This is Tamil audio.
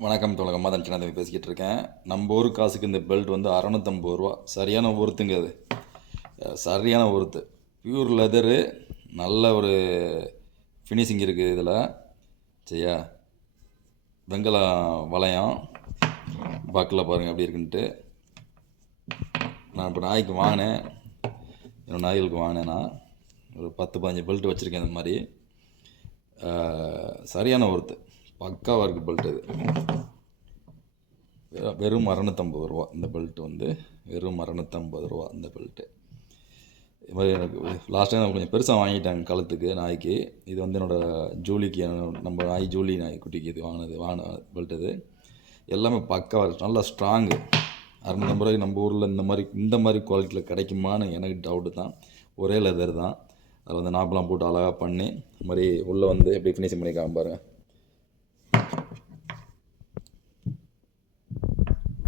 வணக்கம் தோழகம் மதன் சின்னதவி பேசிக்கிட்டு இருக்கேன். நம்ம ஊர் காசுக்கு இந்த பெல்ட் வந்து அறநூற்றம்பது ரூபா. சரியான ஒருத்துங்க அது. சரியான ஒருத்து. பியூர் லெதரு நல்ல ஒரு ஃபினிஷிங் இருக்குது இதில். சரியா? வெங்கலம் வளையம். பக்கில் பாருங்கள் எப்படி இருக்குன்ட்டு. நான் இப்போ நாய்க்கு வாங்கினேன். என்னோடய நாய்களுக்கு வாங்கினேன் நான். ஒரு பத்து பதினஞ்சு பெல்ட் வச்சுருக்கேன் இந்த மாதிரி. சரியான ஒருத்து. பக்காவாக இருக்குது பெல்ட் இது வெறும் அறநூற்றம்பது ரூபா இந்த பெல்ட் வந்து வெறும் அறநூற்றம்பது ரூபா இந்த பெல்ட்டு இது மாதிரி எனக்கு லாஸ்ட் டைம் கொஞ்சம் பெருசாக வாங்கிட்டாங்க கழுத்துக்கு நாய்க்கு. இது வந்து என்னோடய ஜூலிக்கு நம்ம நாய் ஜூலி நாய் குட்டிக்கு இது வாங்கினது வாங்கின பெல்ட் இது எல்லாமே பக்காவாக இருக்கு நல்லா ஸ்ட்ராங்கு அறநூற்றம்பது ரூபாய்க்கு நம்ம ஊரில் இந்த மாதிரி இந்த மாதிரி குவாலிட்டியில் கிடைக்குமான்னு எனக்கு டவுட்டு தான். ஒரே லெதர் தான். அதில் வந்து நாப்பெல்லாம் போட்டு அழகாக பண்ணி இந்த மாதிரி உள்ளே வந்து எப்படி ஃபினிஷிங் பண்ணியிருக்காங்க பாருங்கள்